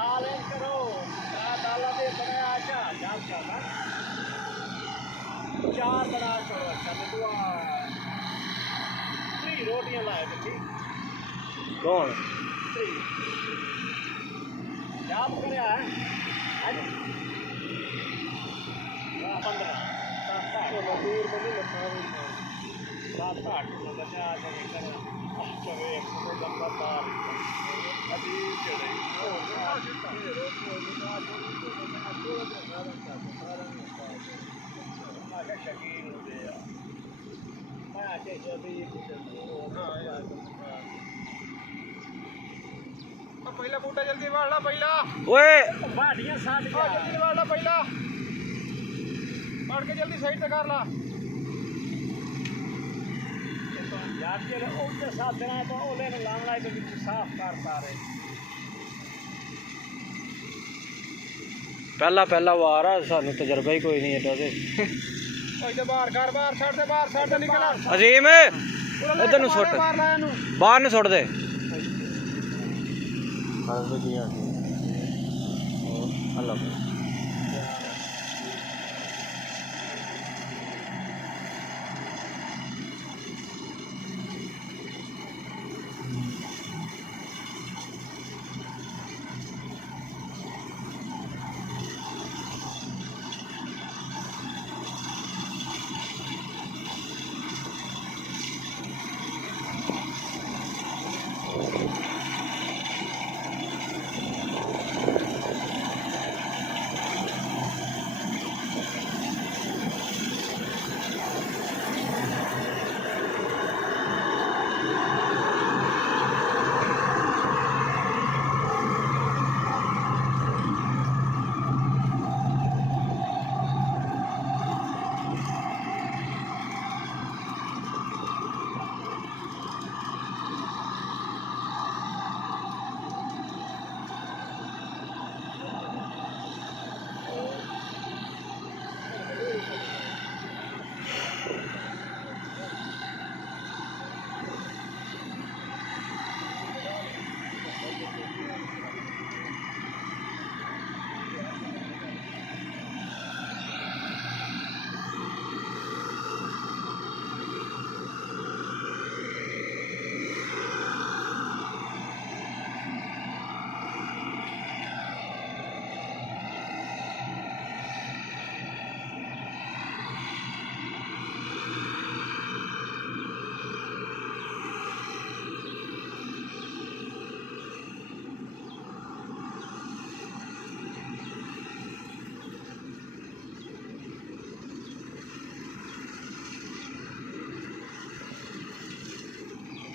सालें करो डाला दे बनाया अच्छा चार बना छोड़ो अच्छा तो दुआ 3 रोटियां लाए थे ठीक कौन याद करे है 15 दूर बनी लखा सात आठ बचा चलो एक लंबा तार अभी चढ़े शकील होते यार मैं आके जल्दी पहला बूटा जल्दी वाला पहला ओए बाढ़ियां साथ जल्दी वाला पहला पढ़ के जल्दी साइड से कर ला यार के उसके साथ देना तो ओले ने लांगड़ा के बीच साफ कर सारे पहला वार आ सानू तजर्बा ही कोई नहीं एटा ते ओए ते बाहर कर बाहर छड़ दे निकल अजीम इधर नु सुट बाहर नु सुट दे अल्लाह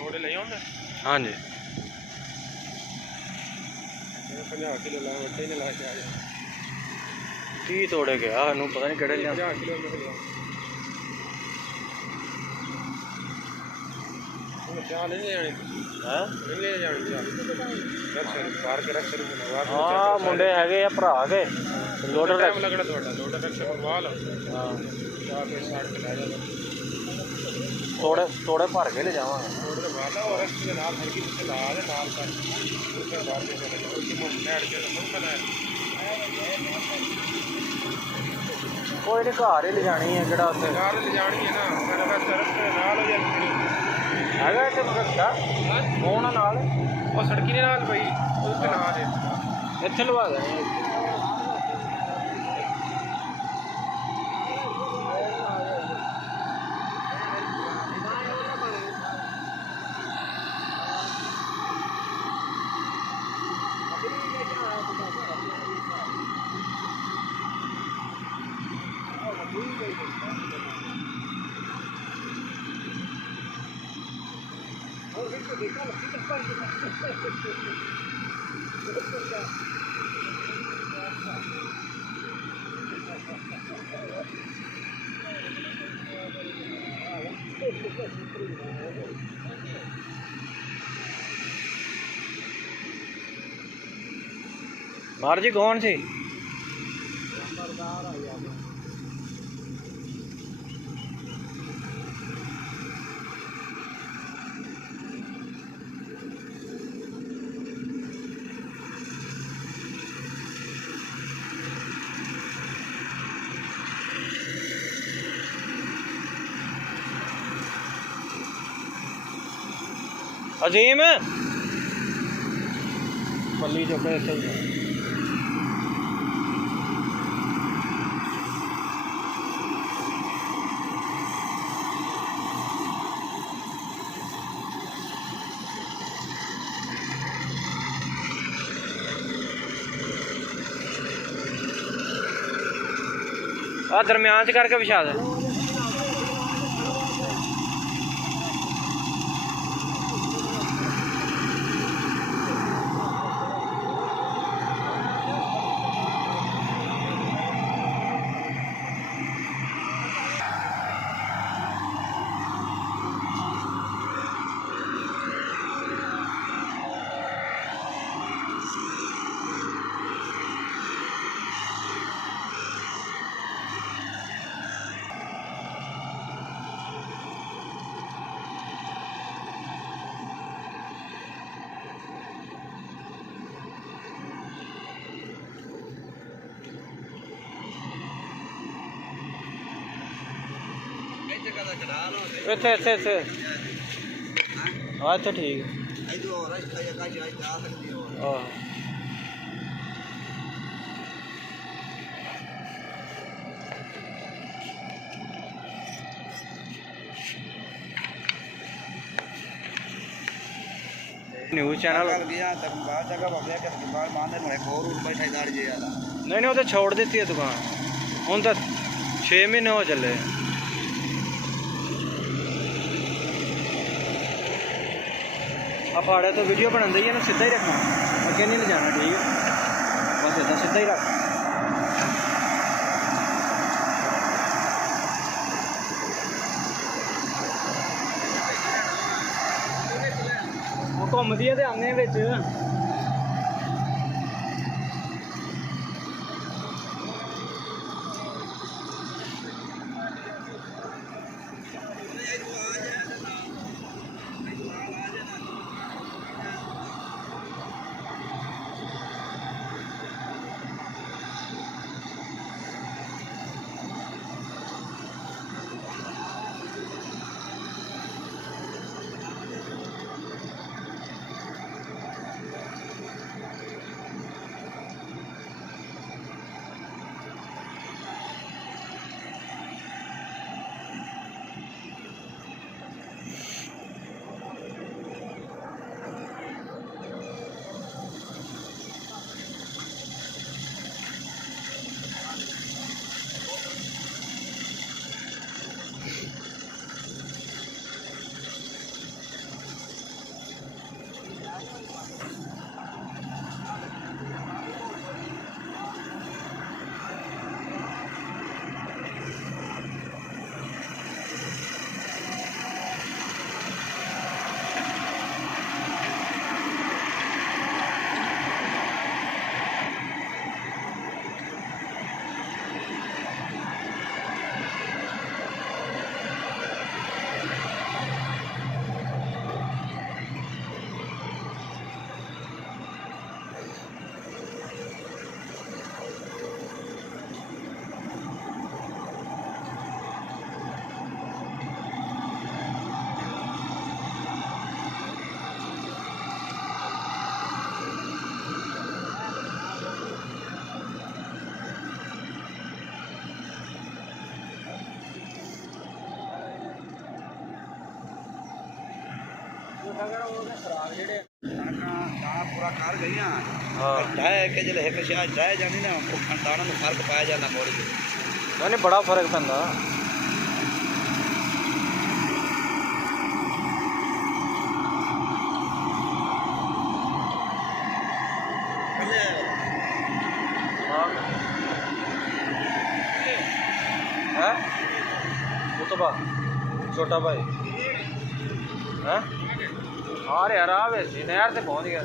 थोड़े ले आउंदा हां जी 50 किलो ला वड्डे ने ला के आ जा 30 तोड़े गया नु पता नहीं केड़े लिया 50 किलो में लिया वो चाल नहीं जानी हैं नहीं ले जानी रक्षर बाहर के रक्षर हां मुंडे हैगे या भरा के लोडर टाइम लगना थोड़ा लोडर रक्षर बनवा लो हां चार पे 60 के ला जा थोड़े भर के ले जावा लोडर वाला और इसके नाल हल्की से ला दे नाल कर उसके बाद से चले जाओ कि मुंह नेड़ के मुंह बनाए कोई नहीं घर ही ले जानी है केड़ा उत्ते कार ले जानी है ना मेरे पास रस्ते नाल हो जाती हैगा इत्थे रस्ता कौन नाल ਉਹ ਸੜਕੀ ਦੇ ਨਾਲ ਪਈ ਉਹਦੇ ਨਾਲ ਹੈ ਇੱਥੇ ਲਵਾ ਦੇਣੀ मार जी कौन सी अजीम पल्ली चुक इत्थे ही आ दरम्यान च करके बिछा दे। इत्थे इत्थे इत्थे हाँ इत्थे ठीक है। न्यूज़ चैनल नहीं वो तो छोड़ दी है दुकान हूँ तो 6 महीने हो चले। आप आड़े तो वीडियो बना दी है ना सीधा ही रखना अगे नहीं ले जाना ठीक है बस इतना सीधा ही रख। घूमती है तो आने बिच पूरा कार गई चाहे के जले एक शहर चाहे जानी ना खानदाना में फर्क पाया जाना मोड़ी नहीं बड़ा फर्क पैंदा है मुतबा छोटा भाई है अरे यार आ वैसी नहर से पहुंच गया।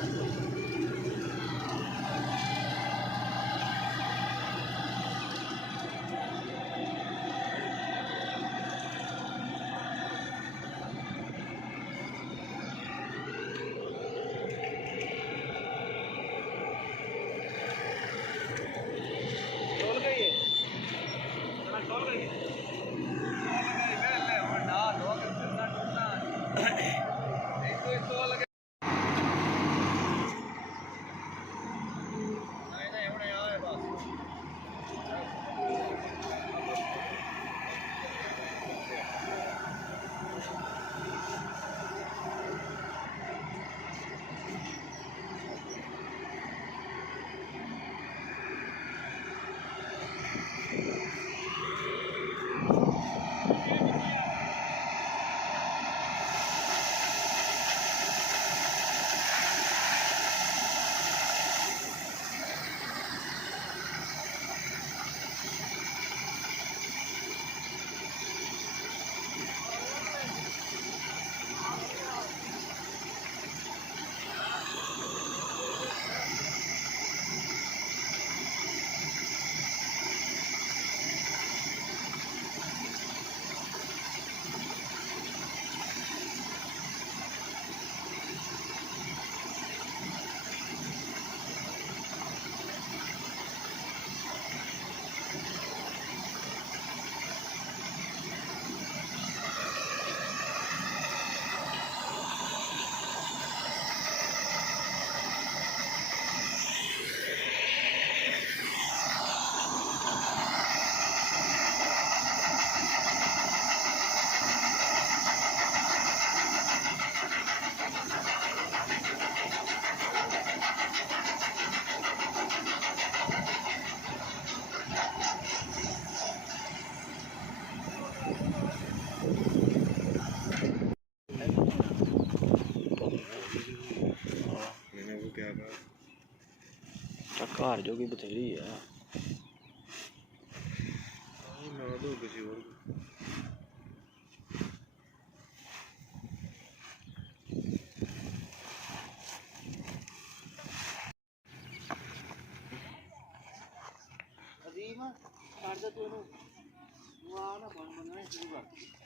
ਘਰ ਜੋਗੀ ਬਥੇਰੀ ਆ ਨਾ ਦੋ ਕਿਸੇ ਹੋਰ ਅਜ਼ੀਮ ਕਰ ਦੇ ਤੂੰ ਇਹਨੂੰ ਤੂੰ ਆ ਨਾ ਬਣ ਬਣਨਾ ਸ਼ੁਰੂ ਕਰ